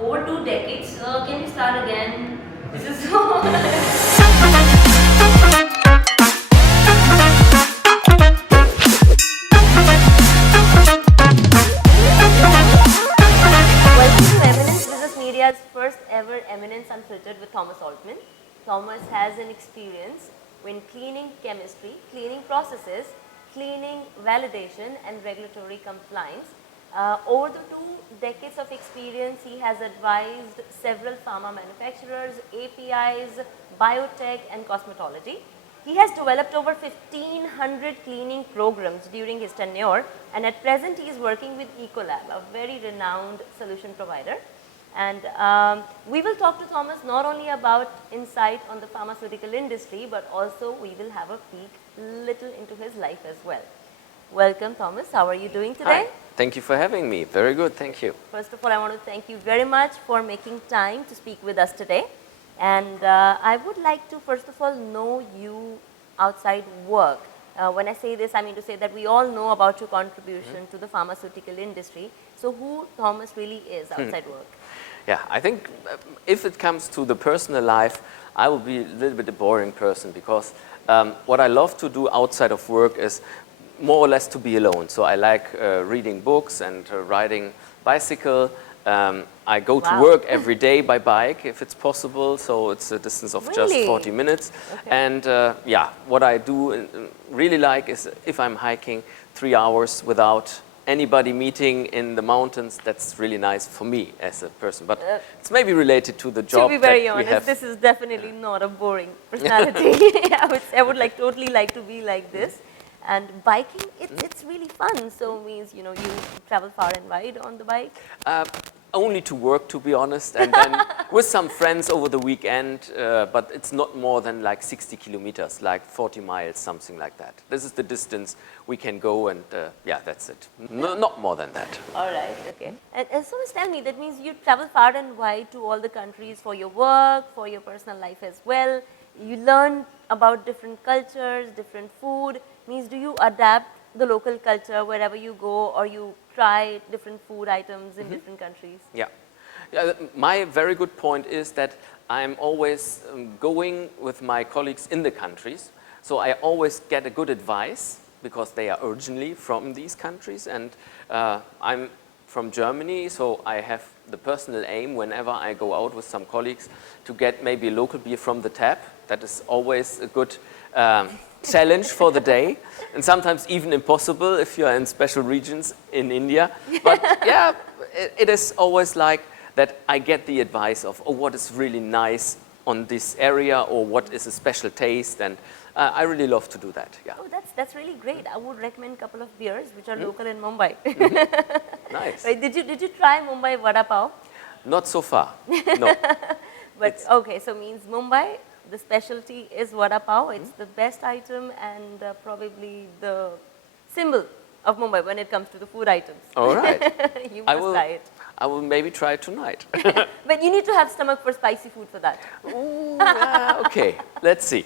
over 2 decades. Can you start again? This is so. Welcome to Eminence Business Media's first ever Eminence Unfiltered with Thomas Altman. Thomas has an experience in cleaning chemistry, cleaning processes, cleaning validation and regulatory compliance. Over the 2 decades of experience, he has advised several pharma manufacturers, APIs, biotech and cosmetology. He has developed over 1500 cleaning programs during his tenure, and at present he is working with Ecolab, a very renowned solution provider. And we will talk to Thomas not only about insight on the pharmaceutical industry, but also we will have a peek little into his life as well. Welcome, Thomas. How are you doing today? Hi. Thank you for having me. Very good. Thank you. First of all, I want to thank you very much for making time to speak with us today. And I would like to, first of all, know you outside work. When I say this, I mean to say that we all know about your contribution to the pharmaceutical industry. So who Thomas really is outside work? Yeah, I think if it comes to the personal life, I will be a little bit a boring person because what I love to do outside of work is more or less to be alone. So I like reading books and riding bicycle. I go to work every day by bike if it's possible, so it's a distance of just 40 minutes. Okay. And yeah, what I do really like is if I'm hiking 3 hours without anybody meeting in the mountains, that's really nice for me as a person. But it's maybe related to the job. To be very that we honest, have. this is definitely not a boring personality. I would like totally like to be like this. And biking, it's really fun. So means, you know, you travel far and wide on the bike? Only to work, to be honest, and then with some friends over the weekend, but it's not more than like 60 kilometers, like 40 miles, something like that. This is the distance we can go, and yeah, that's it. No, not more than that. All right, okay. And so just tell me, that means you travel far and wide to all the countries for your work, for your personal life as well. You learn about different cultures, different food. Means do you adapt the local culture wherever you go, or you try different food items in different countries? Yeah. Yeah, my very good point is that I'm always going with my colleagues in the countries, so I always get a good advice because they are originally from these countries, and I'm from Germany, so I have the personal aim whenever I go out with some colleagues to get maybe a local beer from the tap. That is always a good challenge for the day, and sometimes even impossible if you are in special regions in India. But yeah, it is always like that I get the advice of, oh, what is really nice on this area, or what is a special taste, and I really love to do that. Yeah. Oh, that's really great. I would recommend a couple of beers which are local in Mumbai. Nice. Right, did you try Mumbai Vada Pav? Not so far, no. But okay, so means Mumbai, the specialty is Vada Pav. It's the best item and probably the symbol of Mumbai when it comes to the food items. All right. You must try it. I will maybe try it tonight. But you need to have stomach for spicy food for that. Ooh, okay, let's see.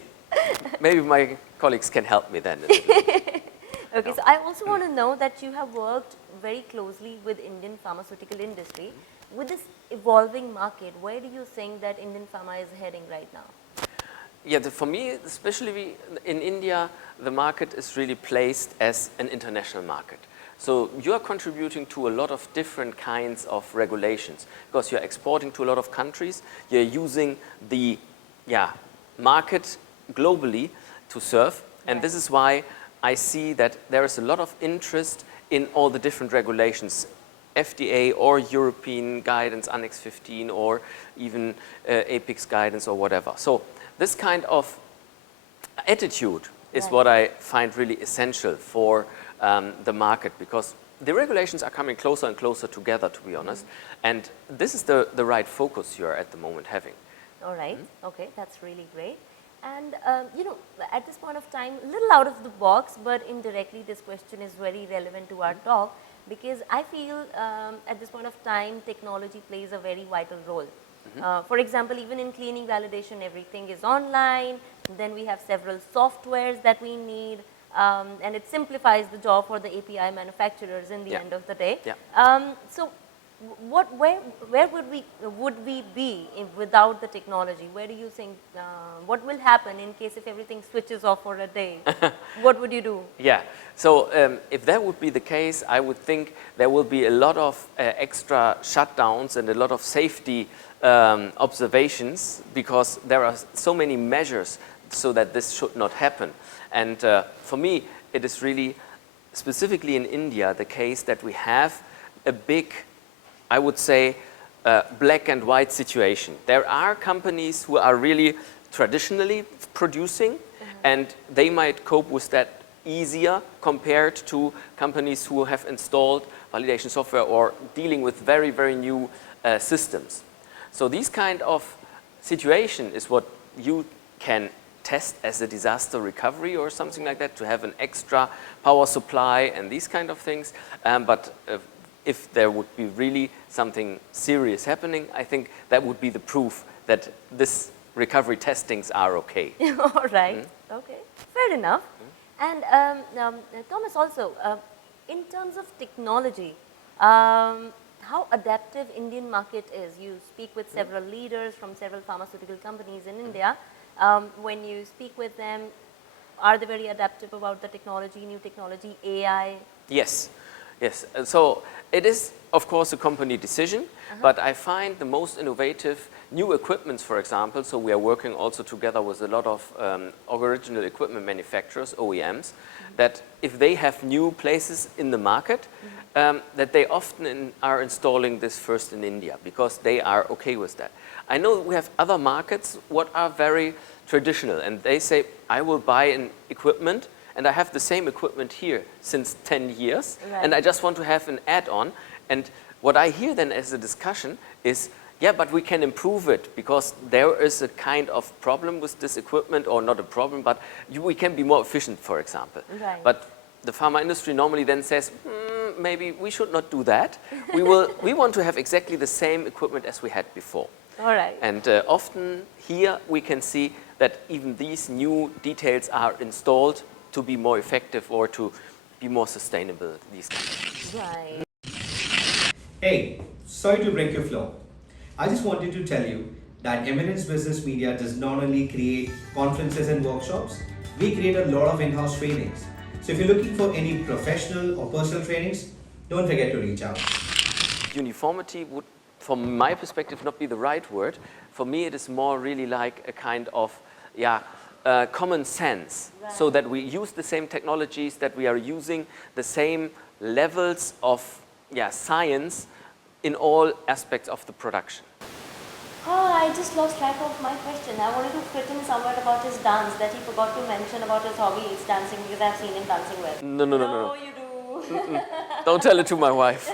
Maybe my colleagues can help me then. Okay, so I also want to know that you have worked very closely with Indian pharmaceutical industry. With this evolving market, where do you think that Indian pharma is heading right now? Yeah, for me, especially in India, the market is really placed as an international market. So you are contributing to a lot of different kinds of regulations because you're exporting to a lot of countries. You're using the market globally to serve. And this is why I see that there is a lot of interest in all the different regulations, FDA or European guidance, Annex 15, or even APIX guidance or whatever. So this kind of attitude is what I find really essential for the market, because the regulations are coming closer and closer together, to be honest. And this is the right focus you're at the moment having. All right. Okay, that's really great. And you know, at this point of time, a little out of the box, but indirectly this question is very relevant to our talk, because I feel at this point of time, technology plays a very vital role. For example, even in cleaning validation, everything is online. Then we have several softwares that we need. And it simplifies the job for the API manufacturers in the end of the day. So where would we be without the technology? Where do you think, what will happen in case if everything switches off for a day? What would you do? Yeah, so if that would be the case, I would think there will be a lot of extra shutdowns and a lot of safety observations, because there are so many measures so that this should not happen. And for me, it is really, specifically in India, the case that we have a big, I would say, black and white situation. There are companies who are really traditionally producing, and they might cope with that easier compared to companies who have installed validation software or dealing with very, very new systems. So this kind of situation is what you can test as a disaster recovery or something like that, to have an extra power supply and these kind of things. But if there would be really something serious happening, I think that would be the proof that this recovery testings are okay. All right. Okay. Fair enough. And Thomas, also, in terms of technology, how adaptive Indian market is. You speak with several leaders from several pharmaceutical companies in India. When you speak with them, are they very adaptive about the technology, new technology, AI? Yes, yes. So it is, of course, a company decision, but I find the most innovative new equipments, for example, so we are working also together with a lot of original equipment manufacturers, OEMs, that if they have new places in the market, that they often are installing this first in India, because they are okay with that. I know we have other markets what are very traditional, and they say, I will buy an equipment and I have the same equipment here since 10 years, and I just want to have an add-on. And what I hear then as a discussion is, yeah, but we can improve it, because there is a kind of problem with this equipment, or not a problem, but we can be more efficient, for example. But the pharma industry normally then says, maybe we should not do that. We want to have exactly the same equipment as we had before. All right. And often here we can see that even these new details are installed to be more effective or to be more sustainable, these kind of things. Right. Hey, sorry to break your flow. I just wanted to tell you that Eminence Business Media does not only create conferences and workshops, we create a lot of in-house trainings. So if you're looking for any professional or personal trainings, don't forget to reach out. Uniformity would, from my perspective, not be the right word. For me, it is more really like a kind of, common sense, so that we use the same technologies, that we are using the same levels of science in all aspects of the production. Oh, I just lost track of my question. I wanted to fit in somewhere about his dance that he forgot to mention about his hobby is dancing, because I've seen him dancing well. No. You do. Don't tell it to my wife.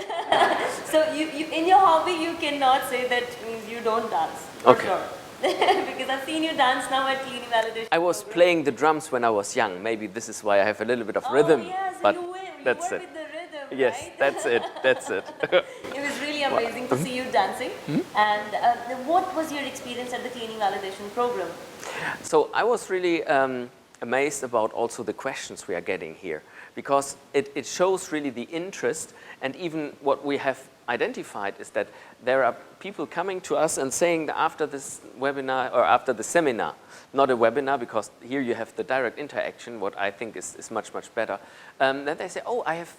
So you in your hobby you cannot say that means you don't dance. For sure. Because I've seen you dance now at Cleaning Validation. I was playing the drums when I was young. Maybe this is why I have a little bit of rhythm. Yeah, so but you that's work it. with the rhythm, Yes, right? that's it. That's it. It was really amazing to see you dancing. And what was your experience at the Cleaning Validation program? So I was really amazed about also the questions we are getting here, because it shows really the interest, and even what we have identified is that there are people coming to us and saying that after this webinar or after the seminar, not a webinar, because here you have the direct interaction, what I think is much, much better, that they say, oh, I have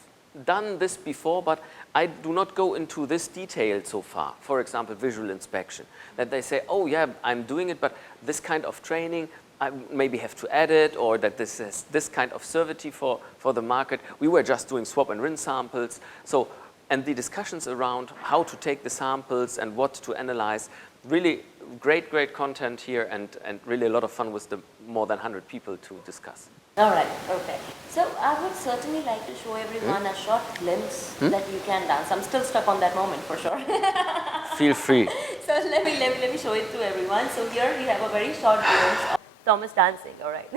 done this before, but I do not go into this detail so far. For example, visual inspection. That they say, oh yeah, I'm doing it, but this kind of training, I maybe have to add it, or that this is this kind of servity for the market. We were just doing swab and rinse samples. So, and the discussions around how to take the samples and what to analyze, really great content here, and really a lot of fun with the more than 100 people to discuss. All right, okay. So I would certainly like to show everyone a short glimpse that you can dance. I'm still stuck on that moment for sure. Feel free. So let me show it to everyone. So here we have a very short glimpse of Thomas dancing, all right.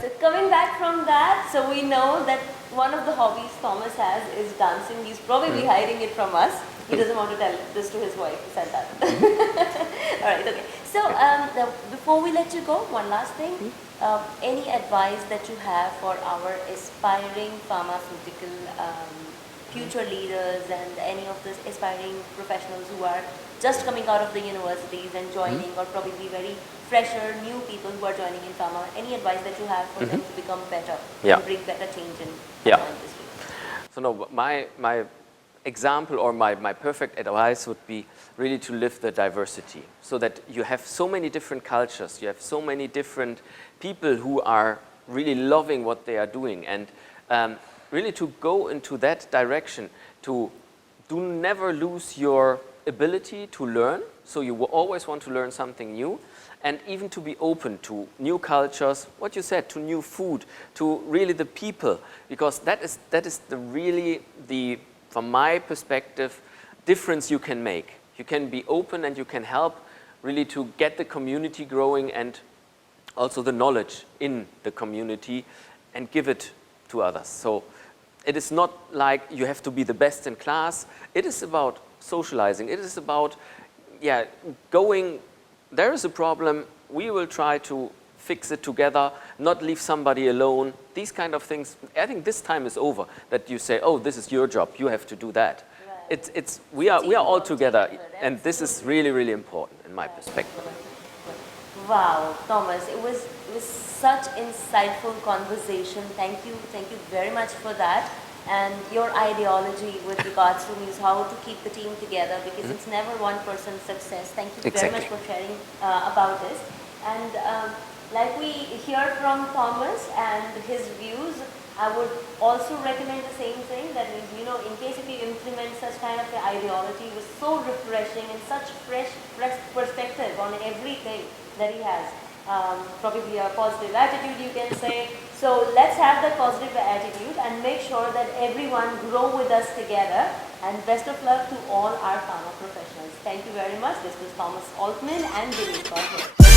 So coming back from that, so we know that one of the hobbies Thomas has is dancing. He's probably hiding it from us. He doesn't want to tell this to his wife. He said that. All right. Okay. So now, before we let you go, one last thing. Any advice that you have for our aspiring pharmaceutical future leaders and any of these aspiring professionals who are just coming out of the universities and joining, or probably very fresher, new people who are joining in pharma? Any advice that you have for them to become better and bring better change in pharma industry? So no, my example or my perfect advice would be really to live the diversity, so that you have so many different cultures, you have so many different people who are really loving what they are doing, and really to go into that direction, to never lose your ability to learn, so you will always want to learn something new, and even to be open to new cultures, what you said, to new food, to really the people, because that is the from my perspective, difference you can make. You can be open and you can help really to get the community growing and also the knowledge in the community and give it to others. So it is not like you have to be the best in class. It is about socializing. It is about, going, there is a problem, we will try to fix it together, not leave somebody alone. These kind of things, I think this time is over, that you say, oh, this is your job, you have to do that. Right. We are all together, and this is really, really important in my perspective. Wow, Thomas, it was such insightful conversation. Thank you very much for that. And your ideology with regards to is how to keep the team together, because it's never one person's success. Thank you very much for sharing about this. And like we hear from Thomas and his views, I would also recommend the same thing, that is, in case if you implement such kind of ideology, it was so refreshing and such fresh perspective on everything that he has. Probably a positive attitude, you can say. So let's have that positive attitude and make sure that everyone grow with us together. And best of luck to all our pharma professionals. Thank you very much. This was Thomas Altman and Dilip Kaur.